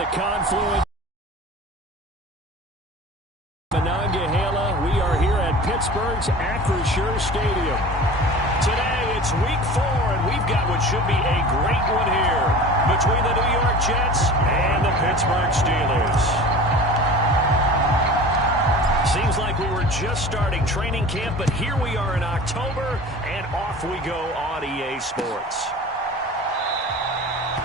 the confluence. Monongahela, we are here at Pittsburgh's Acrisure Stadium. Today, it's week 4, and we've got what should be a great one here between the New York Jets and the Pittsburgh Steelers. Seems like we were just starting training camp, but here we are in October, and off we go on EA Sports.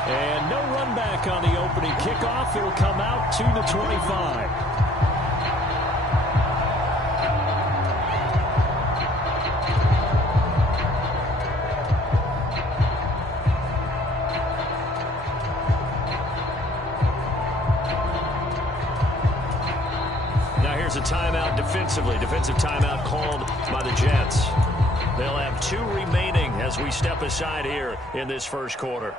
And no run back on the opening kickoff. It'll come out to the 25. A timeout defensively. Defensive timeout called by the Jets. They'll have 2 remaining as we step aside here in this first quarter.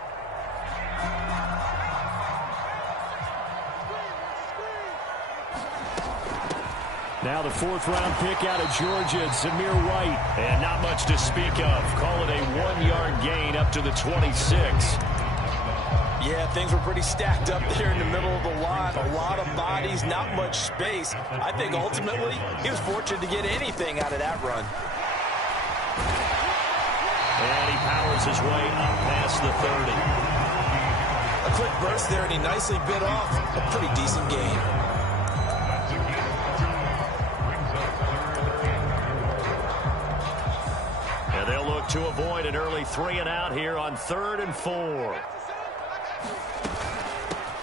Now the 4th-round pick out of Georgia, Zamir White. And not much to speak of. Call it a 1-yard gain up to the 26. Yeah, things were pretty stacked up there in the middle of the line. A lot of bodies, not much space. I think ultimately he was fortunate to get anything out of that run. And he powers his way up past the 30. A quick burst there, and he nicely bit off a pretty decent gain. And they'll look to avoid an early 3-and-out here on 3rd and 4.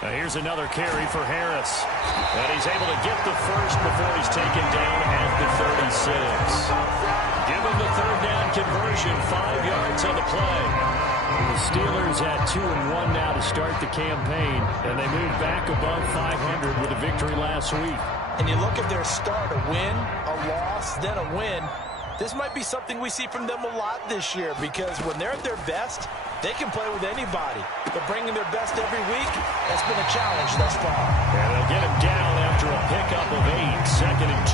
Now here's another carry for Harris. And he's able to get the first before he's taken down at the 36. Give him the 3rd down conversion, 5 yards on the play. The Steelers at 2-1 now to start the campaign, and they move back above 500 with a victory last week. And you look at their start, a win, a loss, then a win. This might be something we see from them a lot this year, because when they're at their best, they can play with anybody. But bringing their best every week, that's been a challenge thus far. And they'll get him down after a pickup of 8, 2nd and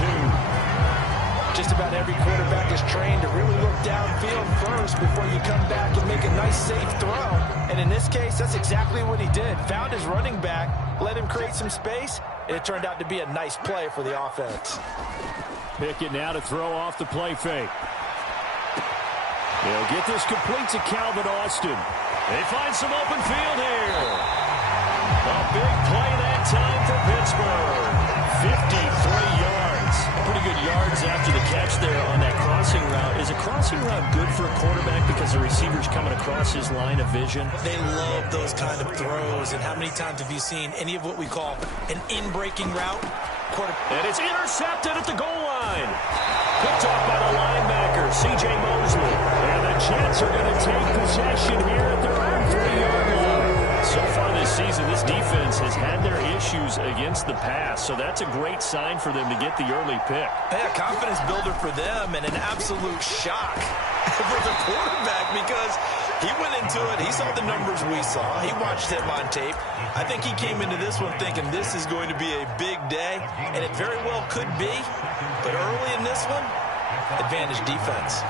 2. Just about every quarterback is trained to really look downfield first before you come back and make a nice, safe throw. And in this case, that's exactly what he did. Found his running back, let him create some space, and it turned out to be a nice play for the offense. Pickett now to throw off the play fake. They'll get this complete to Calvin Austin. They find some open field here. A big play that time for Pittsburgh. 53 yards. Pretty good yards after the catch there on that crossing route. Is a crossing route good for a quarterback because the receiver's coming across his line of vision? They love those kind of throws. And how many times have you seen any of what we call an in-breaking route? And it's intercepted at the goal line. Picked off by the linebacker, C.J. Mosley. And the Jets are going to take possession here at their own 3-yard line. So far this season, this defense has had their issues against the pass. So that's a great sign for them to get the early pick. Yeah, confidence builder for them, and an absolute shock for the quarterback because he went into it. He saw the numbers we saw. He watched him on tape. I think he came into this one thinking this is going to be a big day, and it very well could be. But early in this one, advantage defense.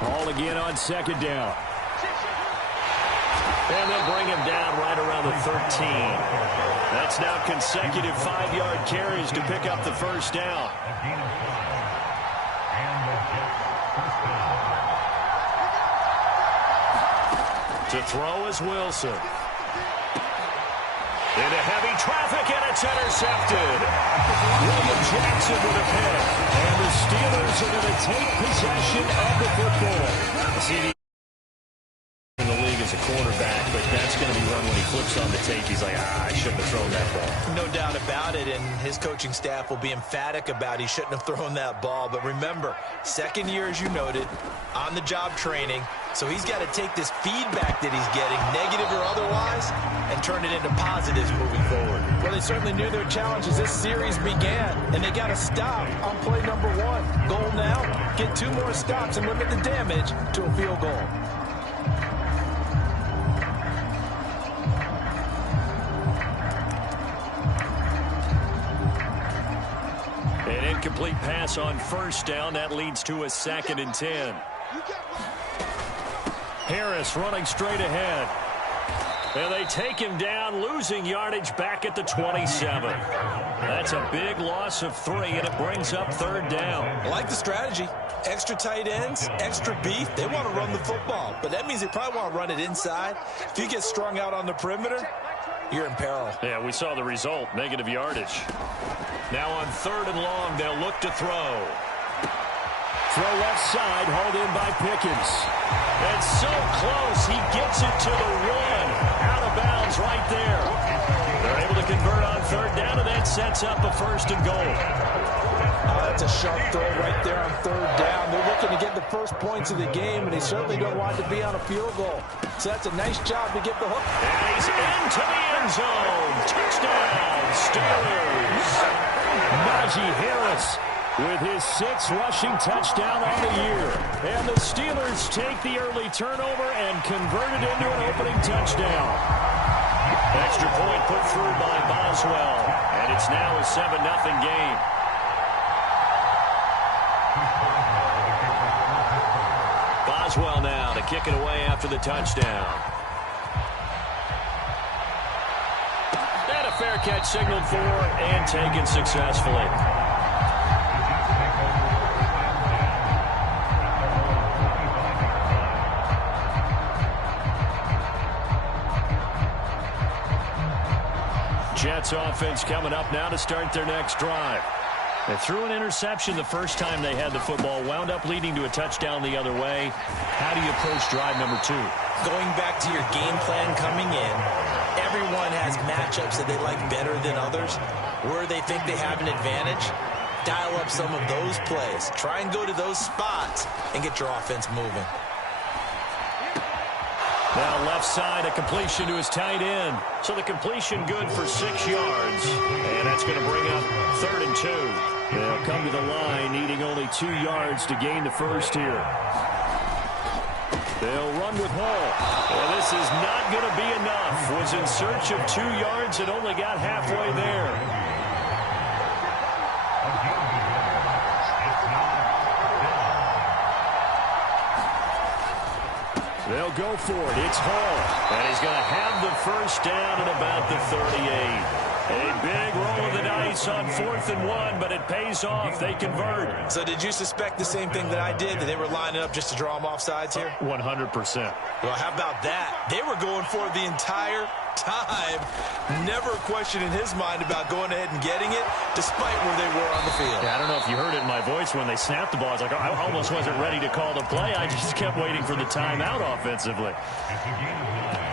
Ball again on 2nd down. And they'll bring him down right around the 13. That's now consecutive 5-yard carries to pick up the first down. To throw is Wilson. Into heavy traffic, and it's intercepted. William Jackson with a pick. And the Steelers are going to take possession of the football. See, in the league as a quarterback, but that's going to be run when he flips on the tape. He's like, I shouldn't have thrown that ball. No doubt about it, and his coaching staff will be emphatic about he shouldn't have thrown that ball. But remember, 2nd year, as you noted, on-the-job training. So he's got to take this feedback that he's getting, negative or otherwise, and turn it into positives moving forward. Well, they certainly knew their challenge as this series began, and they got to stop on play number 1. Goal now, get 2 more stops and limit the damage to a field goal. An incomplete pass on 1st down. That leads to a 2nd and 10. Harris running straight ahead. And they take him down, losing yardage back at the 27. That's a big loss of 3, and it brings up 3rd down. I like the strategy. Extra tight ends, extra beef. They want to run the football, but that means they probably want to run it inside. If you get strung out on the perimeter, you're in peril. Yeah, we saw the result, negative yardage. Now on 3rd and long, they'll look to throw. Throw left side, hauled in by Pickens. And so close, he gets it to the 1. Out of bounds right there. They're able to convert on 3rd down, and that sets up a 1st and goal. That's a sharp throw right there on 3rd down. They're looking to get the first points of the game, and they certainly don't want to be on a field goal. So that's a nice job to get the hook. And he's into the end zone. Touchdown, Steelers. Najee Harris with his 6th rushing touchdown on the year. And the Steelers take the early turnover and convert it into an opening touchdown. Extra point put through by Boswell. And it's now a 7-0 game. Boswell now to kick it away after the touchdown. And a fair catch signaled for and taken successfully. Jets offense coming up now to start their next drive. They threw an interception the first time they had the football, wound up leading to a touchdown the other way. How do you approach drive number 2? Going back to your game plan coming in, everyone has matchups that they like better than others. Where they think they have an advantage, dial up some of those plays. Try and go to those spots and get your offense moving. Now left side, a completion to his tight end. So the completion good for 6 yards. And that's going to bring up 3rd and 2. They'll come to the line, needing only 2 yards to gain the first here. They'll run with Hall. Well, this is not going to be enough. Was in search of 2 yards and only got halfway there. They'll go for it. It's Hall. And he's going to have the first down at about the 38. A big roll of the dice on 4th and 1, but it pays off. They convert. So did you suspect the same thing that I did, that they were lining up just to draw them off sides here? 100%. Well, how about that? They were going for it the entire time. Never a question in his mind about going ahead and getting it, despite where they were on the field. Yeah, I don't know if you heard it in my voice when they snapped the ball. I was like, I almost wasn't ready to call the play. I just kept waiting for the timeout offensively.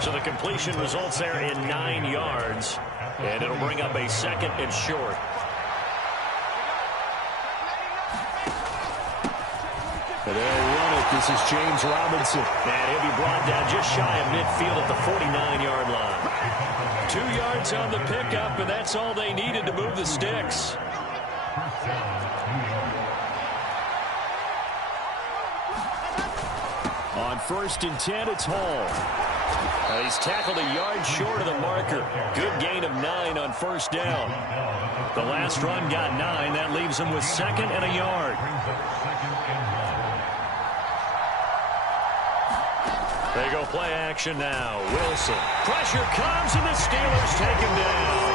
So the completion results there in 9 yards, and it'll bring up a 2nd and short. And they'll run it. This is James Robinson. And he'll be brought down just shy of midfield at the 49-yard line. 2 yards on the pickup, and that's all they needed to move the sticks. On 1st and 10, it's Hall. He's tackled a yard short of the marker. Good gain of 9 on 1st down. The last run got 9. That leaves him with 2nd and a yard. They go play action now. Wilson. Pressure comes, and the Steelers take him down.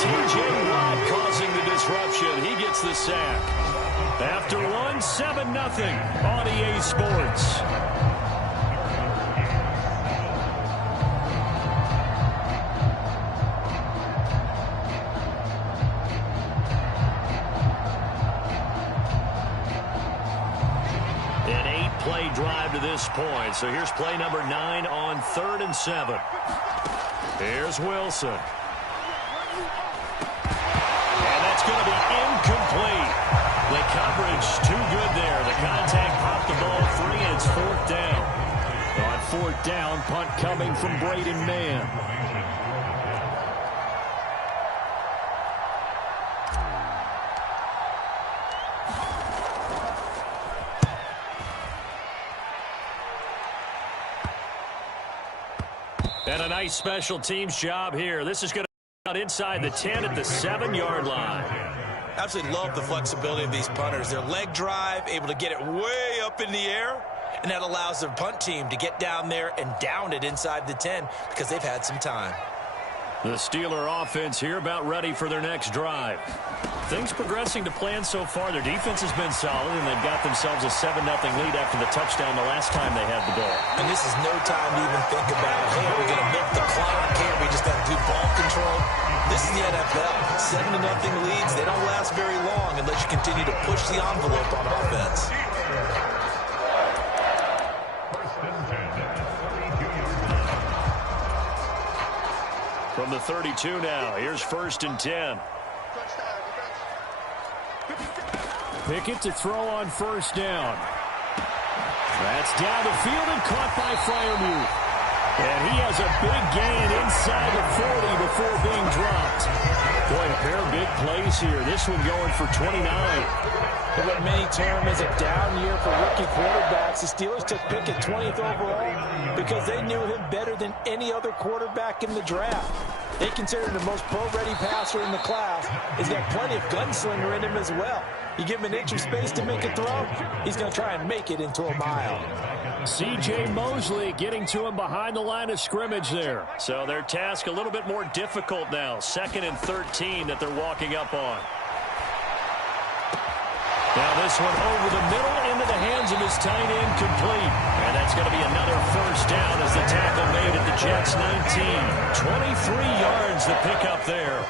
T.J. Watt causing the disruption. He gets the sack. After 7-0 on EA Sports. An 8-play drive to this point. So here's play number 9 on 3rd and 7. Here's Wilson. And that's going to be incomplete. The coverage too good there. The contact popped the ball free, and it's 4th down. On 4th down, punt coming from Braden Mann. And a nice special teams job here. This is going to be out inside the 10 at the 7-yard line. Absolutely love the flexibility of these punters. Their leg drive, able to get it way up in the air, and and that allows the punt team to get down there and down it inside the 10 because they've had some time. The Steeler offense here about ready for their next drive. Things progressing to plan so far. Their defense has been solid, and they've got themselves a 7-0 lead after the touchdown the last time they had the ball. And this is no time to even think about, hey, are we going to milk the clock? Hey, are we just going to do ball control? This is the NFL. 7-0 leads, they don't last very long unless you continue to push the envelope on offense. From the 32 now, here's 1st and 10. Pickett to throw on 1st down. That's down the field and caught by Freiermuth. And he has a big gain inside the 40 before being dropped. Boy, a pair of big plays here. This one going for 29. What many term as a down year for rookie quarterbacks. The Steelers took Pickett 20th overall because they knew him better than any other quarterback in the draft. They consider him the most pro-ready passer in the class. He's got plenty of gunslinger in him as well. You give him an inch of space to make a throw, he's going to try and make it into a mile. C.J. Mosley getting to him behind the line of scrimmage there. So their task a little bit more difficult now. 2nd and 13 that they're walking up on. Now this one over the middle into the hands of his tight end, complete. And that's going to be another 1st down as the tackle made at the Jets 19. 23 yards the pickup there.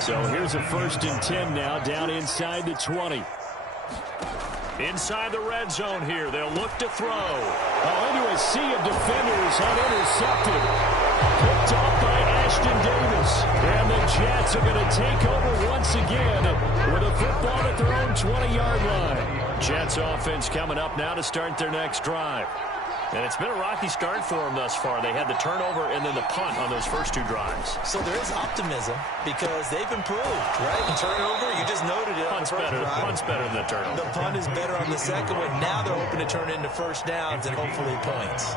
So here's a 1st and 10 now down inside the 20. Inside the red zone here. They'll look to throw. Into a sea of defenders and intercepted. Picked off by Ashton Davis. And the Jets are going to take over once again with a football at their own 20-yard line. Jets offense coming up now to start their next drive. And it's been a rocky start for them thus far. They had the turnover and then the punt on those first 2 drives. So there is optimism because they've improved, right? And turnover, you just noted it. Punt's better than the turnover. The punt is better on the second one. Now they're hoping to turn it into 1st downs and hopefully points.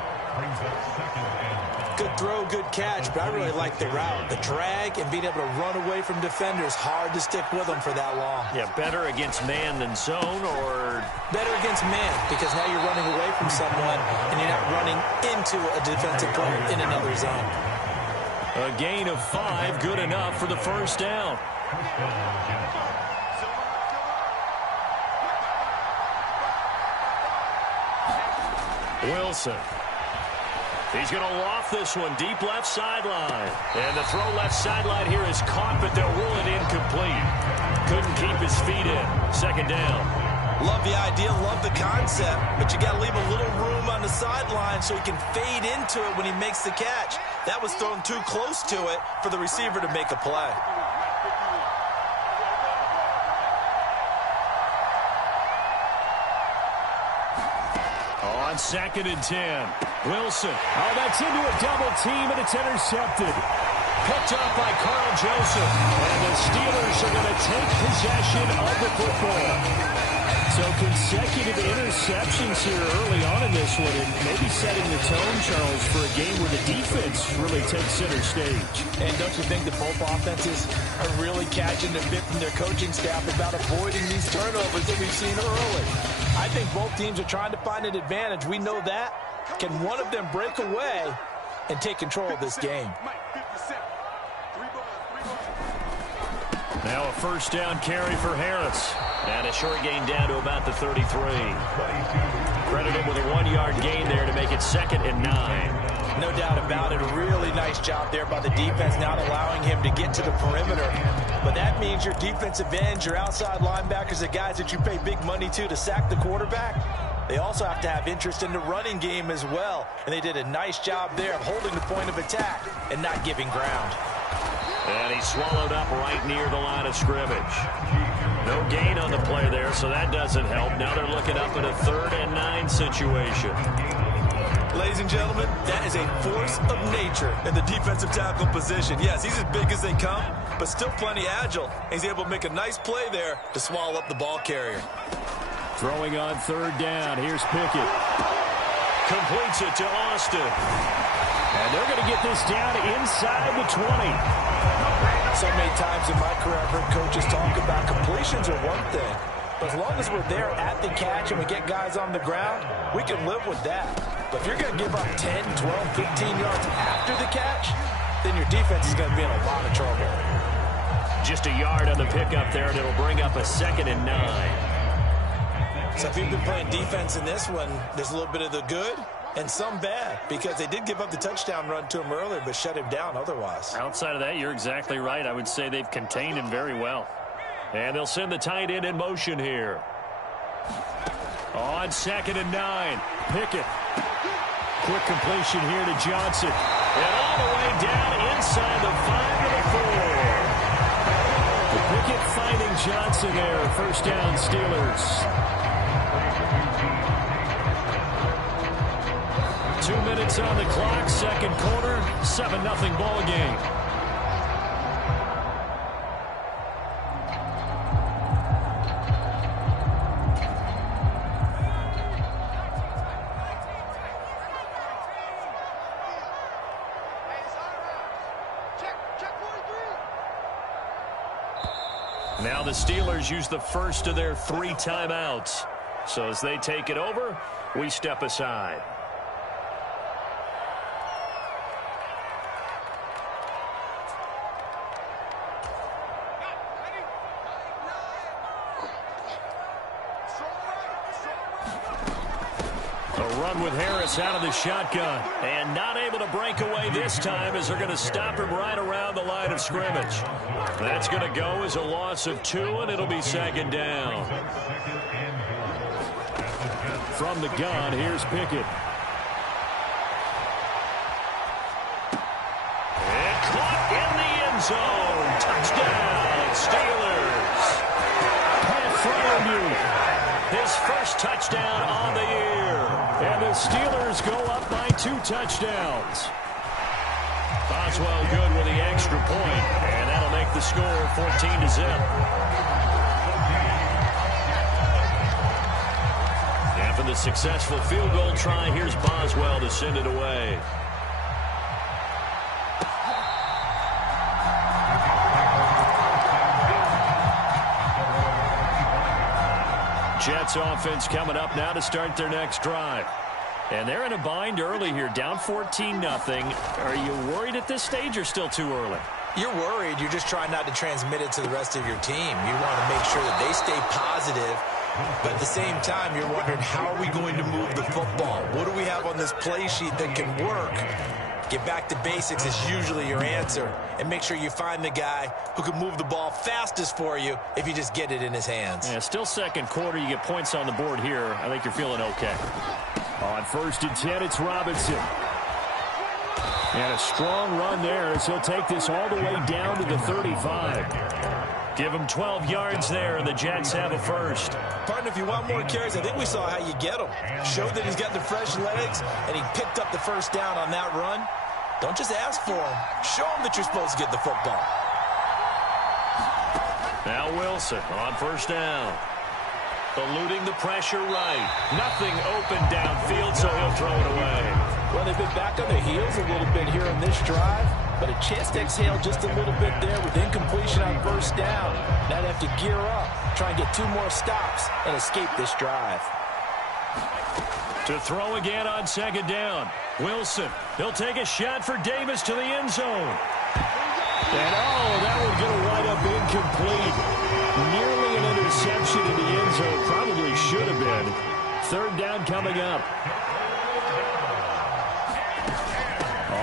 Good throw, good catch, but I really like the route. The drag and being able to run away from defenders, hard to stick with them for that long. Yeah, better against man than zone, or? Better against man, because now you're running away from someone and you're not running into a defensive player in another zone. A gain of 5, good enough for the 1st down. Wilson. He's going to loft this one deep left sideline. And the throw left sideline here is caught, but they'll rule it incomplete. Couldn't keep his feet in. 2nd down. Love the idea, love the concept, but you got to leave a little room on the sideline so he can fade into it when he makes the catch. That was thrown too close to it for the receiver to make a play. On 2nd and 10. Wilson. Oh, that's into a double team, and it's intercepted. Picked up by Carl Joseph. And the Steelers are going to take possession of the football. So consecutive interceptions here early on in this one, and maybe setting the tone, Charles, for a game where the defense really takes center stage. And don't you think that both offenses are really catching the bit from their coaching staff about avoiding these turnovers that we've seen early? I think both teams are trying to find an advantage. We know that. Can one of them break away and take control of this game? Now a 1st down carry for Harris. And a short gain down to about the 33. Credited with a 1-yard gain there to make it 2nd and 9. No doubt about it. A really nice job there by the defense, not allowing him to get to the perimeter. But that means your defensive ends, your outside linebackers, the guys that you pay big money to sack the quarterback, they also have to have interest in the running game as well. And they did a nice job there of holding the point of attack and not giving ground. And he swallowed up right near the line of scrimmage. No gain on the play there, so that doesn't help. Now they're looking up at a 3rd and 9 situation. Ladies and gentlemen, that is a force of nature in the defensive tackle position. Yes, he's as big as they come, but still plenty agile. He's able to make a nice play there to swallow up the ball carrier. Throwing on 3rd down. Here's Pickett. Completes it to Austin. And they're going to get this down inside the 20. So many times in my career, I've heard coaches talk about completions are one thing, but As long as we're there at the catch and we get guys on the ground, we can live with that. But if you're going to give up 10, 12, 15 yards after the catch, then your defense is going to be in a lot of trouble. Just a yard on the pickup there, and it'll bring up a 2nd and 9. So if you've been playing defense in this one, there's a little bit of the good and some bad, because they did give up the touchdown run to him earlier but shut him down otherwise. Outside of that, you're exactly right. I would say they've contained him very well. And they'll send the tight end in motion here. On 2nd and 9, Pickett. Quick completion here to Johnson. And all the way down inside the 5 to the 4. Pickett finding Johnson there. 1st down, Steelers. 2 minutes on the clock, 2nd quarter, 7-0 ball game. Now the Steelers use the first of their 3 timeouts. So as they take it over, we step aside. With Harris out of the shotgun, and not able to break away this time as they're going to stop him right around the line of scrimmage. That's going to go as a loss of 2, and it'll be 2nd down. From the gun, here's Pickett. And caught in the end zone. Touchdown, Steelers. Pat Freiermuth, his first touchdown on the year. And the Steelers go up by 2 touchdowns. Boswell good with the extra point, and that'll make the score 14-0. After the successful field goal try, here's Boswell to send it away. Jets offense coming up now to start their next drive. And they're in a bind early here, down 14-0. Are you worried at this stage or still too early? You're worried. You're just trying not to transmit it to the rest of your team. You want to make sure that they stay positive. But at the same time, you're wondering, how are we going to move the football? What do we have on this play sheet that can work? Get back to basics is usually your answer. And make sure you find the guy who can move the ball fastest for you if you just get it in his hands. Yeah, still 2nd quarter. You get points on the board here. I think you're feeling okay. On 1st and 10, it's Robinson. And a strong run there as he'll take this all the way down to the 35. Give him 12 yards there, and the Jets have a first. Partner, if you want more carries, I think we saw how you get him. Showed that he's got the fresh legs, and he picked up the 1st down on that run. Don't just ask for him. Show him that you're supposed to get the football. Now Wilson on 1st down. Eluding the pressure right. Nothing open downfield, so he'll throw it away. Well, they've been back on their heels a little bit here in this drive, but a chance to exhale just a little bit there with incompletion on 1st down. Now they have to gear up, try and get 2 more stops, and escape this drive. To throw again on 2nd down. Wilson, he'll take a shot for Davis to the end zone. And that would get a right up incomplete. Nearly an interception in the end zone. Probably should have been. 3rd down coming up.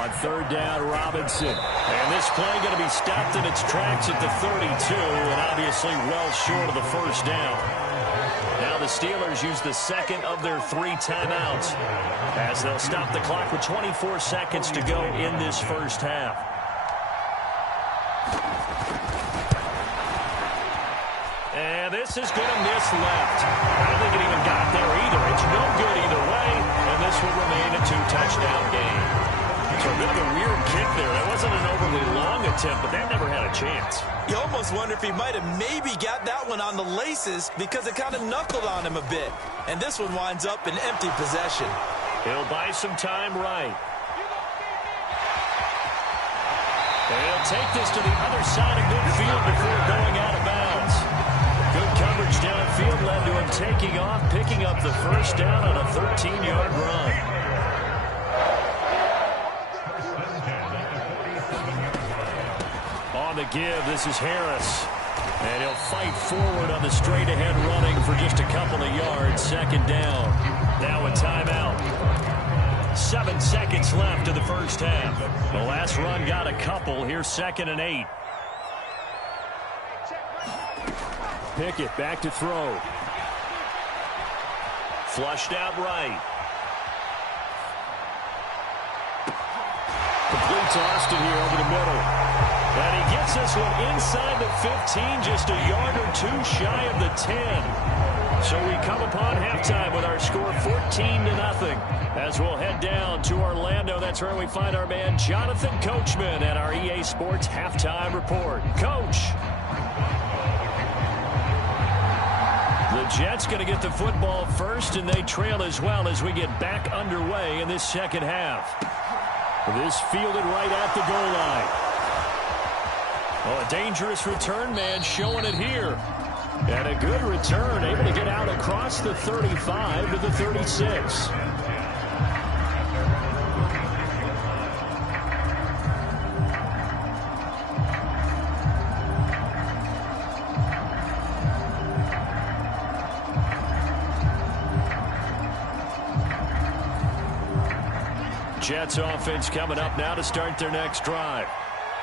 On 3rd down, Robinson. And this play going to be stopped in its tracks at the 32, and obviously well short of the 1st down. Now the Steelers use the 2nd of their 3 timeouts as they'll stop the clock with 24 seconds to go in this 1st half. And this is going to miss left. I don't think it even got there either. It's no good either way, and this will remain a 2-touchdown game. So a bit of a weird kick there. It wasn't an overly long attempt, but they never had a chance. You almost wonder if he might have maybe got that one on the laces because it kind of knuckled on him a bit. And this one winds up in empty possession. He'll buy some time right. They'll take this to the other side of midfield before going out of bounds. Good coverage downfield led taking off, picking up the first down on a 13-yard run. On the give, this is Harris. And he'll fight forward on the straight-ahead running for just a couple of yards. Second down. Now a timeout. 7 seconds left of the first half. The last run got a couple. Here's 2nd and 8. Pickett back to throw. Flushed out right. Completes Austin here over the middle. And he gets this one inside the 15, just a yard or two shy of the 10. So we come upon halftime with our score 14-0. As we'll head down to Orlando, that's where we find our man Jonathan Coachman at our EA Sports Halftime Report. Coach. The Jets going to get the football first, and they trail as well as we get back underway in this second half. This fielded right at the goal line. Oh, a dangerous return man showing it here. And a good return, able to get out across the 35 to the 36. Jets offense coming up now to start their next drive.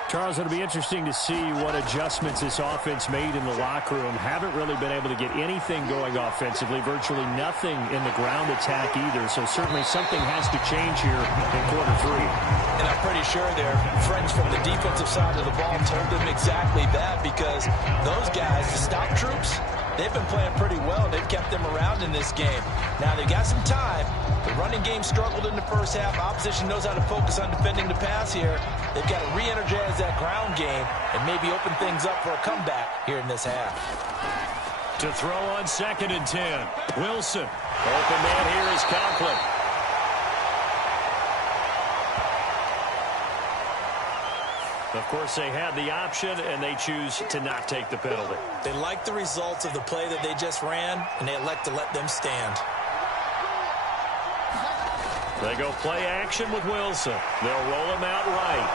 Charles, it'll be interesting to see what adjustments this offense made in the locker room. Haven't really been able to get anything going offensively, virtually nothing in the ground attack either. So certainly something has to change here in quarter 3. And I'm pretty sure their friends from the defensive side of the ball told them exactly that, because those guys, the stop troops, they've been playing pretty well. They've kept them around in this game. Now they've got some time. The running game struggled in the first half. Opposition knows how to focus on defending the pass here. They've got to re-energize that ground game and maybe open things up for a comeback here in this half. To throw on 2nd and 10. Wilson. Open man here is Conklin. Of course, they had the option, and they choose to not take the penalty. They like the results of the play that they just ran, and they elect to let them stand. They go play action with Wilson. They'll roll him out right.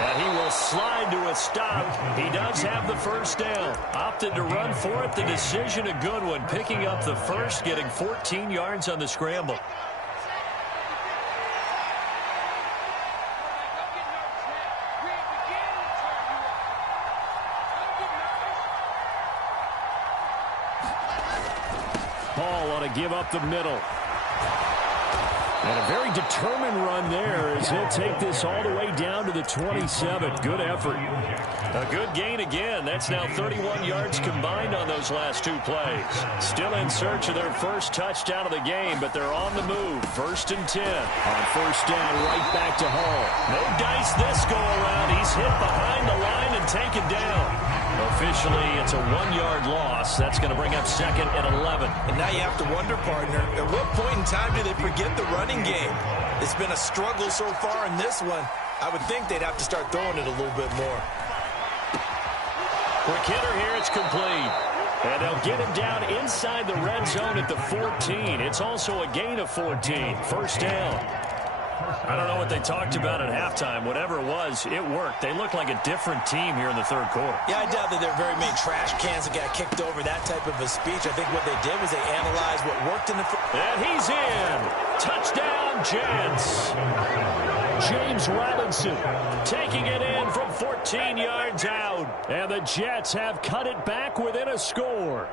And he will slide to a stop. He does have the first down. Opted to run for it. The decision a good one. Picking up the first, getting 14 yards on the scramble. Paul ought to give up the middle. And a very determined run there as he'll take this all the way down to the 27. Good effort. A good gain again. That's now 31 yards combined on those last 2 plays. Still in search of their first touchdown of the game, but they're on the move. 1st and 10. On first down, right back to Hall. No dice this go around. He's hit behind the line and taken down. Officially, it's a 1-yard loss. That's going to bring up 2nd and 11. And now you have to wonder, partner, at what point in time do they forget the running game? It's been a struggle so far in this one. I would think they'd have to start throwing it a little bit more. Quick hitter here, it's complete. And they'll get him down inside the red zone at the 14. It's also a gain of 14. First down. I don't know what they talked about at halftime. Whatever it was, it worked. They look like a different team here in the third quarter. Yeah, I doubt that there are very many trash cans that got kicked over, that type of a speech. I think what they did was they analyzed what worked in the... And he's in. Touchdown, Jets. James Robinson taking it in from 14 yards out. And the Jets have cut it back within a score.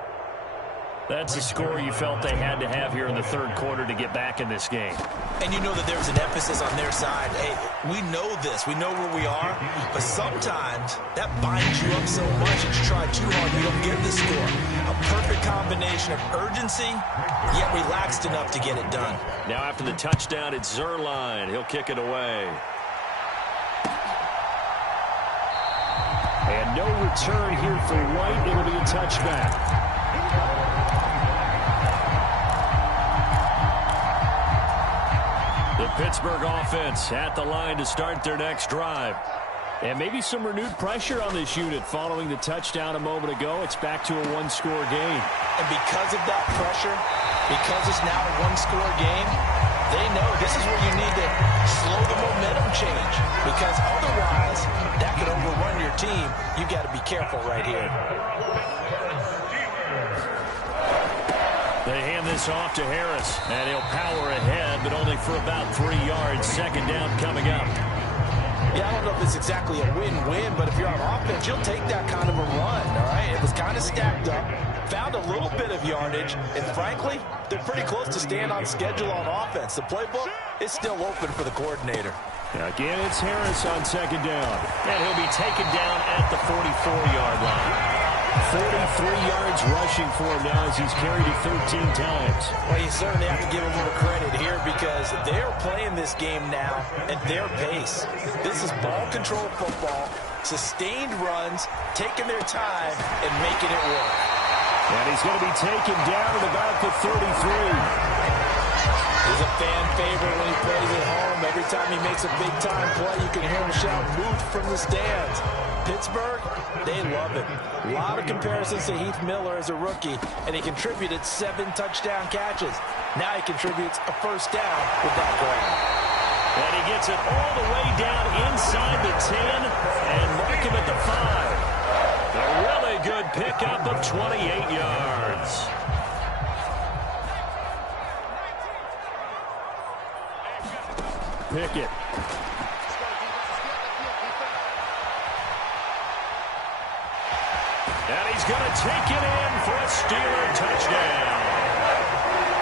That's the score you felt they had to have here in the third quarter to get back in this game. And you know that there's an emphasis on their side. Hey, we know this. We know where we are. But sometimes that binds you up so much that you try too hard, you don't get the score. A perfect combination of urgency, yet relaxed enough to get it done. Now after the touchdown, it's Zerline. He'll kick it away. And no return here for White. It'll be a touchback. The Pittsburgh offense at the line to start their next drive. And maybe some renewed pressure on this unit following the touchdown a moment ago. It's back to a one-score game. And because of that pressure, because it's now a one-score game, they know this is where you need to slow the momentum change. Because otherwise, that could overrun your team. You've got to be careful right here. They hand this off to Harris, and he'll power ahead, but only for about 3 yards. Second down coming up. Yeah, I don't know if it's exactly a win-win, but if you're on offense, you'll take that kind of a run, all right? It was kind of stacked up, found a little bit of yardage, and frankly, they're pretty close to staying on schedule on offense. The playbook is still open for the coordinator. Again, it's Harris on second down, and he'll be taken down at the 44-yard line. 43 yards rushing for him now as he's carried it 13 times. Well, you certainly have to give him a little credit here because they're playing this game now at their pace. This is ball control football, sustained runs, taking their time, and making it work. And he's going to be taken down at about the 33. He's a fan favorite when he plays at home. Every time he makes a big-time play, you can hear him shout, "Move" from the stands. Pittsburgh, they love it. A lot of comparisons to Heath Miller as a rookie, and he contributed 7 touchdown catches. Now he contributes a first down with that grab. And he gets it all the way down inside the 10 and mark him at the 5. A really good pickup of 28 yards. Pickett. And he's going to take it in for a Steeler touchdown.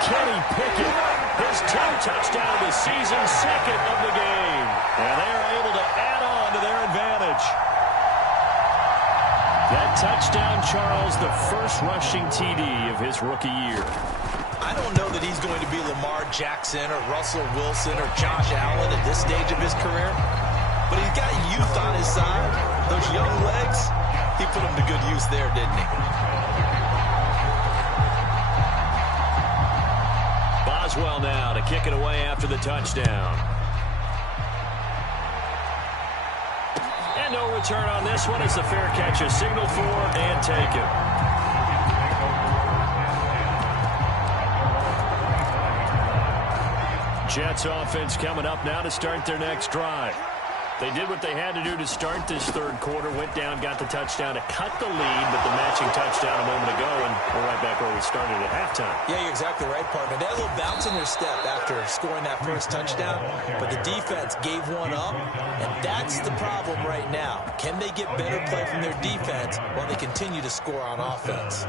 Kenny Pickett, his 10th touchdown of the season, second of the game. And they're able to add on to their advantage. That touchdown, Charles, the first rushing TD of his rookie year. I don't know that he's going to be Lamar Jackson or Russell Wilson or Josh Allen at this stage of his career, but he's got youth on his side. Those young legs, he put them to good use there, didn't he? Boswell now to kick it away after the touchdown. And no return on this one as the fair catch is signaled for and taken. Jets offense coming up now to start their next drive. They did what they had to do to start this third quarter, went down, got the touchdown to cut the lead, but the matching touchdown a moment ago, and we're right back where we started at halftime. Yeah, you're exactly right, partner. They had a little bounce in their step after scoring that first touchdown, but the defense gave one up, and that's the problem right now. Can they get better play from their defense while they continue to score on offense?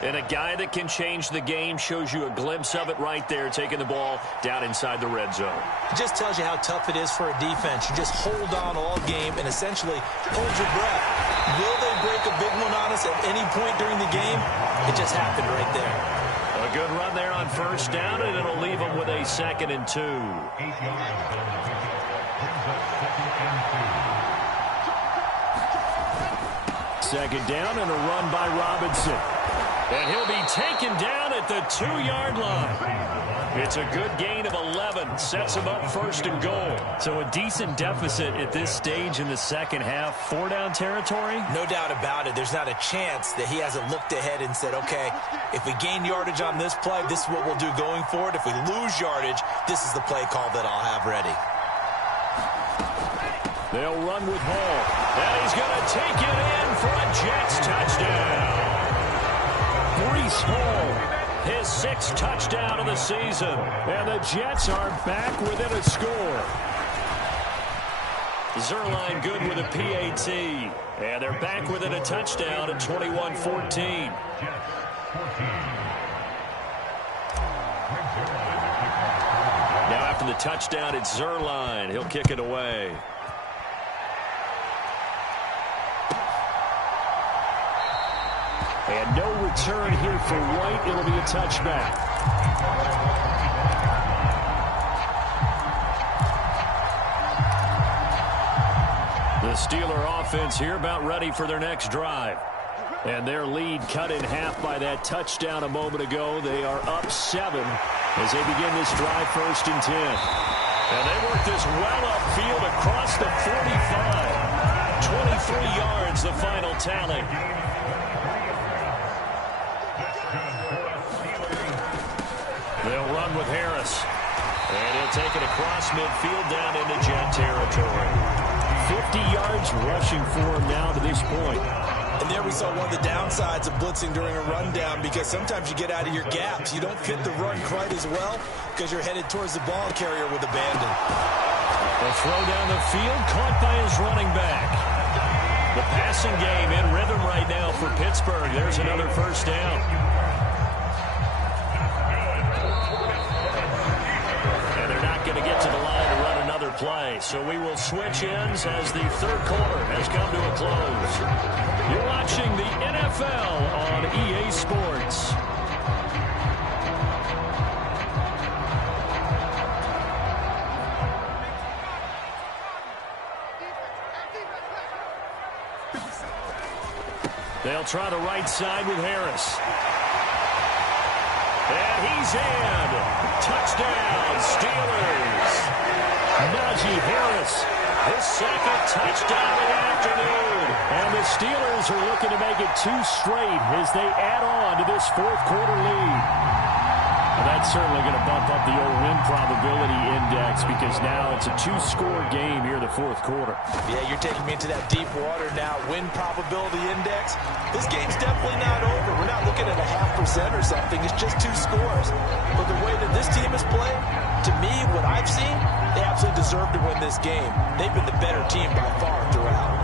And a guy that can change the game shows you a glimpse of it right there, taking the ball down inside the red zone. It just tells you how tough it is for a defense. You just hold on all game and essentially hold your breath. Will they break a big one on us at any point during the game? It just happened right there. A good run there on first down, and it'll leave them with a 2nd and 2. Second down and a run by Robinson. And he'll be taken down at the 2-yard line. It's a good gain of 11. Sets him up 1st and goal. So a decent deficit at this stage in the second half. 4-down territory? No doubt about it. There's not a chance that he hasn't looked ahead and said, okay, if we gain yardage on this play, this is what we'll do going forward. If we lose yardage, this is the play call that I'll have ready. They'll run with Hall. And he's going to take it in for a Jets touchdown. Breece Hall, his 6th touchdown of the season. And the Jets are back within a score. Zerline good with a PAT. And they're back within a touchdown at 21-14. Now after the touchdown, it's Zerline. He'll kick it away. And no return here for White. It'll be a touchback. The Steeler offense here about ready for their next drive. And their lead cut in half by that touchdown a moment ago. They are up 7 as they begin this drive 1st and 10. And they work this well upfield across the 45. 23 yards, the final tally. They'll run with Harris. And he'll take it across midfield down into Jet territory. 50 yards rushing for him now to this point. And there we saw one of the downsides of blitzing during a rundown, because sometimes you get out of your gaps. You don't fit the run quite as well because you're headed towards the ball carrier with abandon. The throw down the field, caught by his running back. The passing game in rhythm right now for Pittsburgh. There's another first down. And they're not going to get to the line to run another play. So we will switch ends as the third quarter has come to a close. You're watching the NFL on EA Sports. They'll try the right side with Harris. And he's in. Touchdown, Steelers. Najee Harris, his second touchdown of the afternoon. And the Steelers are looking to make it 2 straight as they add on to this fourth quarter lead. Well, that's certainly going to bump up the old win probability index, because now it's a 2-score game here in the fourth quarter. Yeah, you're taking me into that deep water now. Win probability index. This game's definitely not over. We're not looking at a 0.5% or something. It's just 2 scores. But the way that this team is playing, to me, what I've seen, they absolutely deserve to win this game. They've been the better team by far throughout.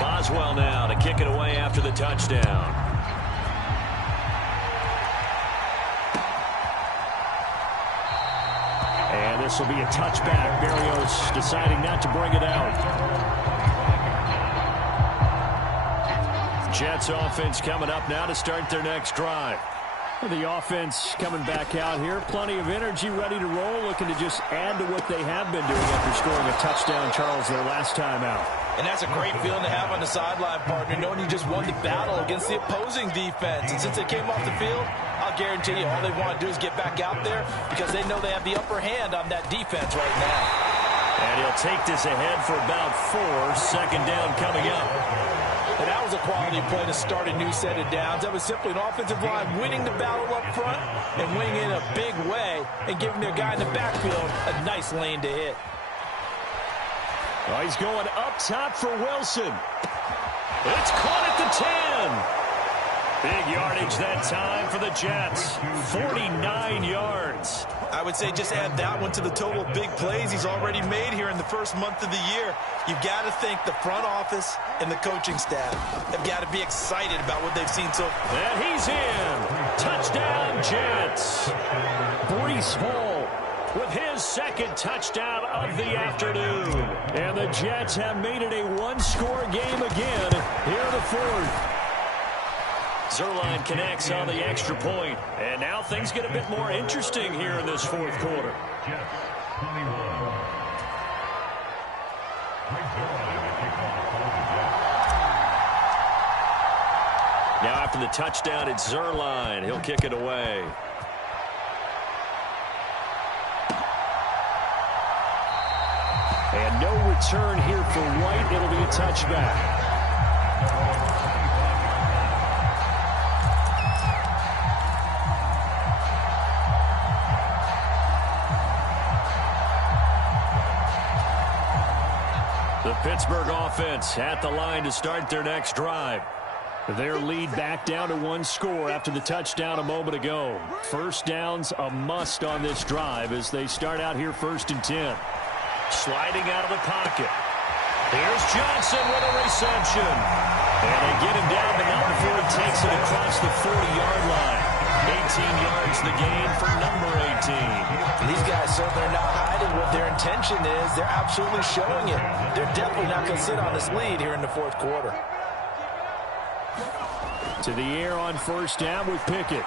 Boswell now to kick it away after the touchdown. And this will be a touchback. Berrios deciding not to bring it out. Jets offense coming up now to start their next drive. The offense coming back out here. Plenty of energy, ready to roll, looking to just add to what they have been doing after scoring a touchdown, Charles, their last time out. And that's a great feeling to have on the sideline, partner, knowing you just won the battle against the opposing defense. And since they came off the field, I'll guarantee you all they want to do is get back out there, because they know they have the upper hand on that defense right now. And he'll take this ahead for about 4. Second down coming up. And that was a quality play to start a new set of downs. That was simply an offensive line winning the battle up front and winning in a big way and giving their guy in the backfield a nice lane to hit. Oh, he's going up top for Wilson. It's caught at the 10. Big yardage that time for the Jets. 49 yards. I would say just add that one to the total big plays he's already made here in the first month of the year. You've got to think the front office and the coaching staff have got to be excited about what they've seen so far. And he's in. Touchdown, Jets. Breece Hall with his second touchdown of the afternoon. And the Jets have made it a 1-score game again here in the fourth. Zerline connects on the extra point. And now things get a bit more interesting here in this fourth quarter. Now after the touchdown, it's Zerline. He'll kick it away. And no return here for White. It'll be a touchback. The Pittsburgh offense at the line to start their next drive. Their lead back down to 1 score after the touchdown a moment ago. First down's a must on this drive as they start out here 1st and 10. Sliding out of the pocket. Here's Johnson with a reception. And they get him down, but not before he takes it across the 40-yard line. 18 yards the gain for number 18. These guys certainly are not hiding what their intention is. They're absolutely showing it. They're definitely not going to sit on this lead here in the fourth quarter. To the air on first down with Pickett.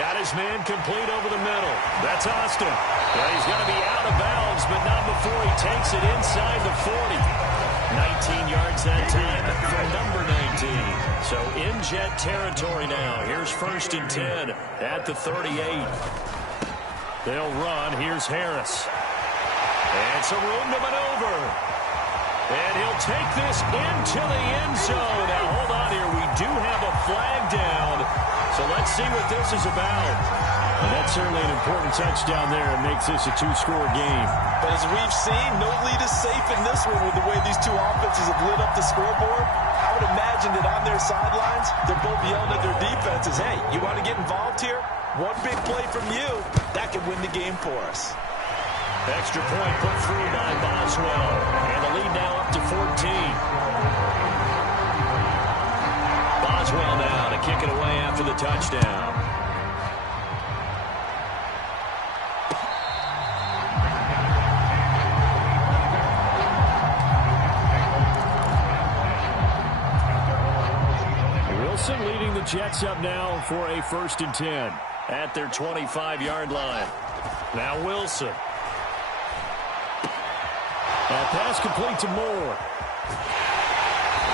Got his man complete over the middle. That's Austin. Well, he's going to be out of bounds, but not before he takes it inside the 40. 19 yards that time for number 19. So in Jet territory now. Here's 1st and 10 at the 38. They'll run. Here's Harris. And some room to maneuver. And he'll take this into the end zone. Now, hold on here. We do have a flag down. So let's see what this is about. And that's certainly an important touchdown there. It makes this a two-score game. But as we've seen, no lead is safe in this one with the way these two offenses have lit up the scoreboard. I would imagine that on their sidelines, they're both yelling at their defenses, hey, you want to get involved here? One big play from you, that could win the game for us. Extra point put through by Boswell. And the lead now up to 14. Boswell now to kick it away after the touchdown. Wilson leading the Jets up now for a 1st and 10 at their 25-yard line. Now Wilson. That pass complete to Moore.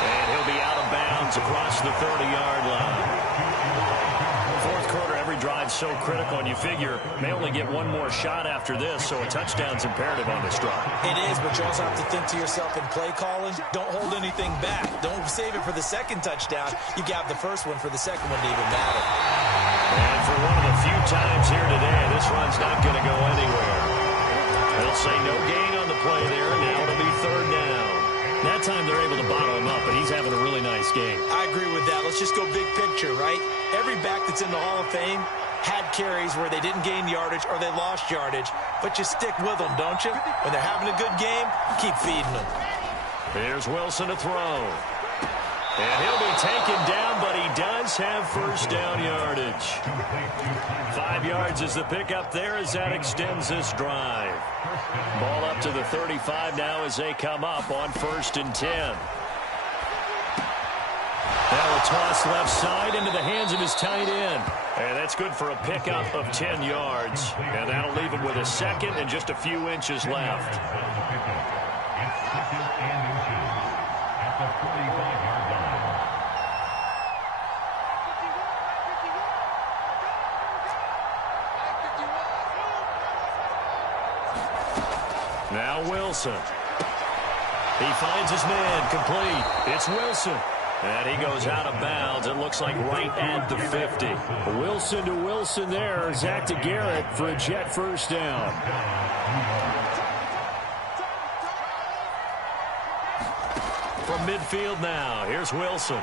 And he'll be out of bounds across the 30-yard line. Fourth quarter, every drive so critical, and you figure may only get one more shot after this, so a touchdown's imperative on this drive. It is, but you also have to think to yourself in play calling, don't hold anything back. Don't save it for the second touchdown. You got the first one for the second one to even matter. And for one of the few times here today, this run's not going to go anywhere. They'll say no gain on the play there. Now it'll be 3rd down. That time they're able to bottle him up, and he's having a really nice game. I agree with that. Let's just go big picture, right? Every back that's in the Hall of Fame had carries where they didn't gain yardage or they lost yardage, but you stick with them, don't you? When they're having a good game, keep feeding them. Here's Wilson to throw. And he'll be taken down, but he does have 1st down yardage. 5 yards is the pickup there as that extends this drive. Ball up to the 35 now as they come up on 1st and 10. Now a toss left side into the hands of his tight end. And that's good for a pickup of 10 yards. And that'll leave him with a 2nd and just a few inches left. Now Wilson. He finds his man complete. It's Wilson. And he goes out of bounds. It looks like right at the 50. Wilson to Wilson there. Zach to Garrett for a Jet 1st down. From midfield now, here's Wilson.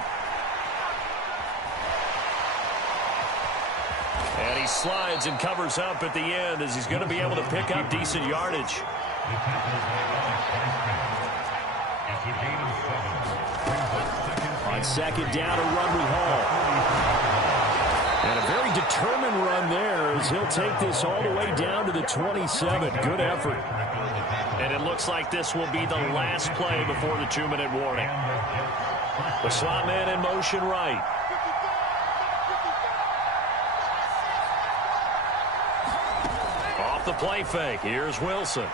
And he slides and covers up at the end as he's going to be able to pick up decent yardage. On 2nd down, a run with Hall. And a very determined run there as he'll take this all the way down to the 27. Good effort. And it looks like this will be the last play before the 2-minute warning. The slot man in motion right. Off the play fake. Here's Wilson.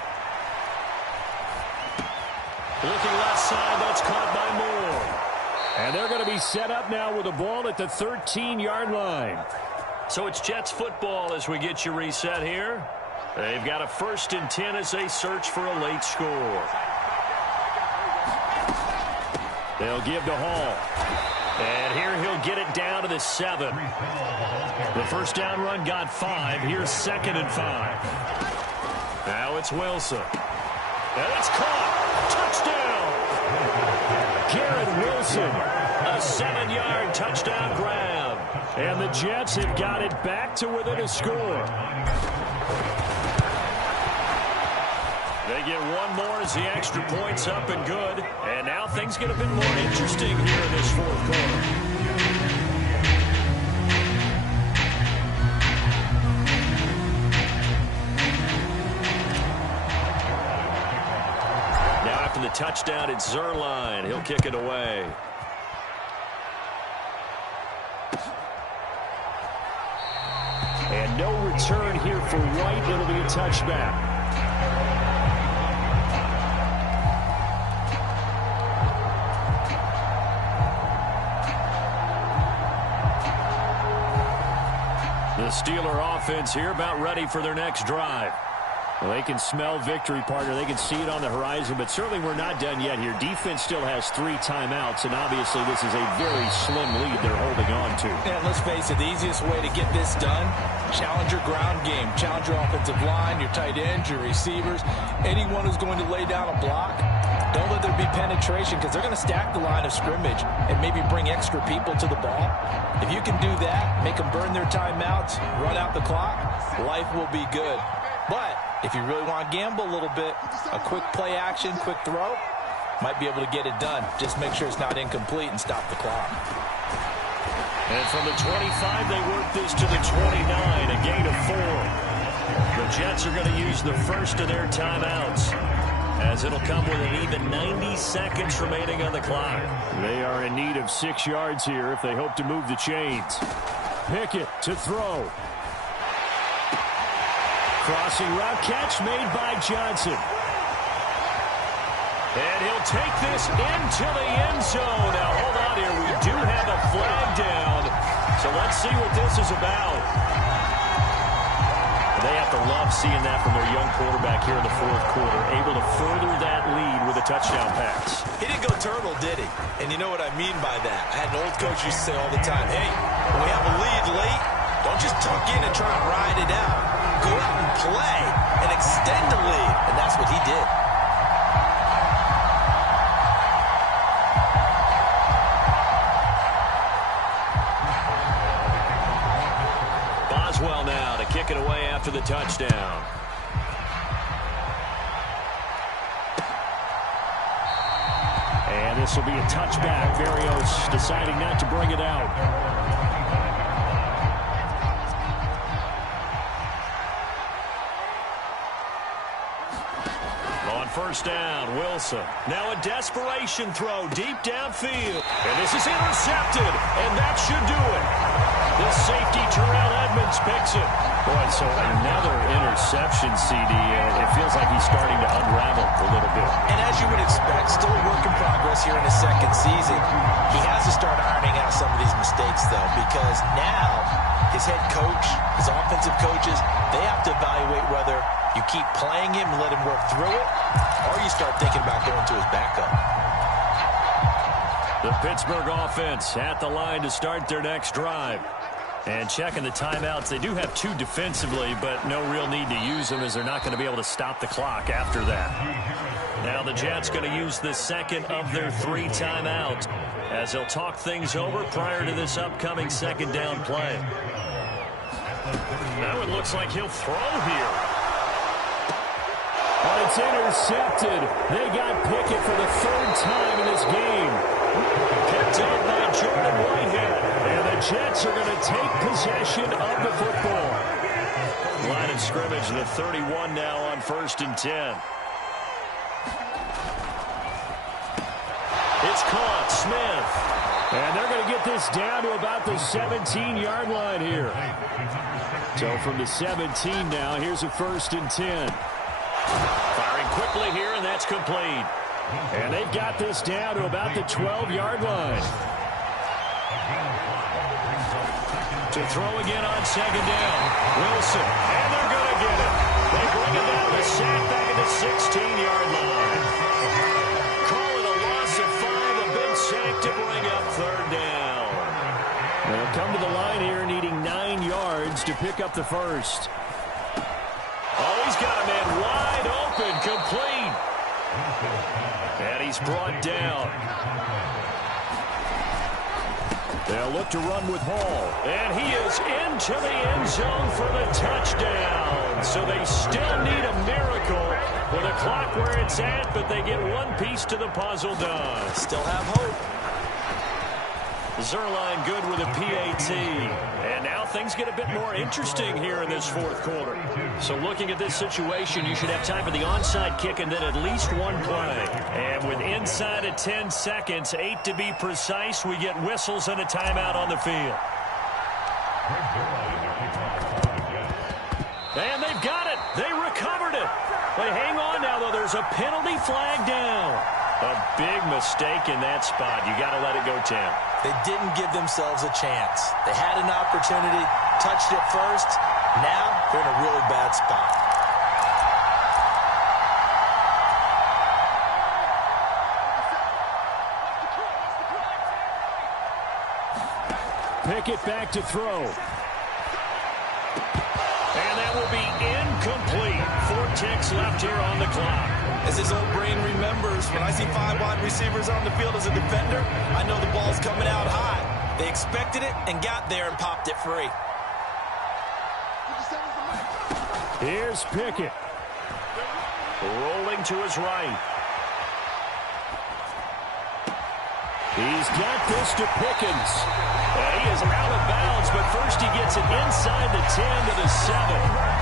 Looking left side. That's caught by Moore. And they're going to be set up now with the ball at the 13-yard line. So it's Jets football as we get you reset here. They've got a 1st and 10 as they search for a late score. They'll give to Hall. And here he'll get it down to the 7. The 1st down run got 5. Here's 2nd and 5. Now it's Wilson. And it's caught. Touchdown. Garrett Wilson. A 7-yard touchdown grab. And the Jets have got it back to within a score. They get one more as the extra point's up and good. And now things get a bit more interesting here in this 4th quarter. Now after the touchdown, it's Zerline. He'll kick it away. And no return here for White. It'll be a touchback. The The Steeler offense here about ready for their next drive. Well, they can smell victory, partner. They can see it on the horizon, but certainly we're not done yet here. Defense still has 3 timeouts, and obviously this is a very slim lead they're holding on to. And let's face it, the easiest way to get this done, challenge your ground game. Challenge your offensive line, your tight ends, your receivers, anyone who's going to lay down a block. Don't let there be penetration because they're going to stack the line of scrimmage and maybe bring extra people to the ball. If you can do that, make them burn their timeouts, run out the clock, life will be good. But if you really want to gamble a little bit, a quick play action, quick throw, might be able to get it done. Just make sure it's not incomplete and stop the clock. And from the 25, they work this to the 29, a gain of 4. The Jets are going to use the first of their timeouts, as it'll come with an even 90 seconds remaining on the clock. They are in need of 6 yards here if they hope to move the chains. Pickett to throw. Crossing route catch made by Johnson. And he'll take this into the end zone. Now, hold on here. We do have a flag down. So let's see what this is about. They have to love seeing that from their young quarterback here in the fourth quarter, able to further that lead with a touchdown pass. He didn't go turtle, did he? And you know what I mean by that. I had an old coach used to say all the time, hey, when we have a lead late, don't just tuck in and try to ride it out. Go out and play and extend the lead. And that's what he did. Boswell now to kick it away after the touchdown. And this will be a touchback. Berrios deciding not to bring it out. First down, Wilson. Now a desperation throw deep downfield. And this is intercepted, and that should do it. The safety, Terrell Edmonds, picks it. Boy, so another interception, CD. It feels like he's starting to unravel a little bit. And as you would expect, still a work in progress here in his second season. He has to start ironing out some of these mistakes, though, because now his head coach, his offensive coaches, they have to evaluate whether you keep playing him and let him work through it, or you start thinking about going to his backup. The Pittsburgh offense at the line to start their next drive. And checking the timeouts, they do have 2 defensively, but no real need to use them as they're not going to be able to stop the clock after that. Now the Jets going to use the second of their 3 timeouts as they'll talk things over prior to this upcoming second down play. Now it looks like he'll throw here. But it's intercepted. They got Pickett for the 3rd time in this game. Picked up by Jordan Whitehead. And the Jets are going to take possession of the football. Line of scrimmage, the 31 now on 1st and 10. It's caught, Smith. And they're going to get this down to about the 17-yard line here. So from the 17 now, here's a 1st and 10. Firing quickly here, and that's complete. And they've got this down to about the 12-yard line. To throw again on 2nd down. Wilson, and they're going to get it. They bring it down to sack back at the 16-yard line. Call it a loss of 5, a big sack to bring up 3rd down. They'll come to the line here needing 9 yards to pick up the first. Oh, he's got a man wide open, complete. And he's brought down. They'll look to run with Hall. And he is into the end zone for the touchdown. So they still need a miracle with the clock where it's at, but they get one piece to the puzzle done. Still have hope. Zerline good with a PAT. And now things get a bit more interesting here in this 4th quarter. So looking at this situation, you should have time for the onside kick and then at least 1 play. And with inside of 10 seconds, 8 to be precise, we get whistles and a timeout on the field. And they've got it. They recovered it. They hang on now, though. There's a penalty flag down. A big mistake in that spot. You got to let it go, Tim. They didn't give themselves a chance. They had an opportunity. touched it first. Now they're in a really bad spot. Pickett back to throw. And that will be incomplete. 4 ticks left here on the clock. As his old brain remembers, when I see 5 wide receivers on the field as a defender, I know the ball's coming out high. They expected it and got there and popped it free. Here's Pickett. Rolling to his right. He's got this to Pickens. And he is out of bounds, but first he gets it inside the 10 to the 7.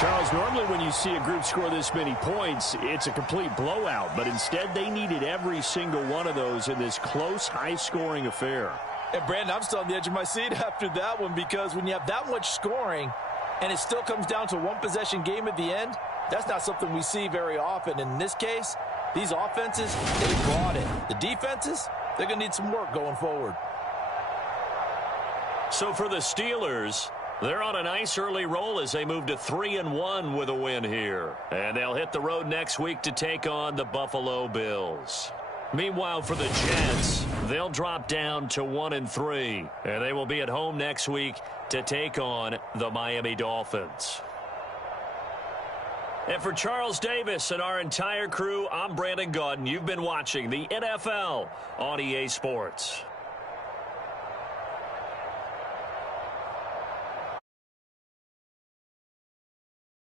Charles, normally when you see a group score this many points, it's a complete blowout. But instead, they needed every single one of those in this close, high-scoring affair. And, Brandon, I'm still on the edge of my seat after that one because when you have that much scoring and it still comes down to a one-possession game at the end, that's not something we see very often. In this case, these offenses, they brought it. The defenses, they're going to need some work going forward. So for the Steelers, they're on a nice early roll as they move to 3-1 with a win here. And they'll hit the road next week to take on the Buffalo Bills. Meanwhile, for the Jets, they'll drop down to 1-3. And they will be at home next week to take on the Miami Dolphins. And for Charles Davis and our entire crew, I'm Brandon Gaudin. You've been watching the NFL on EA Sports.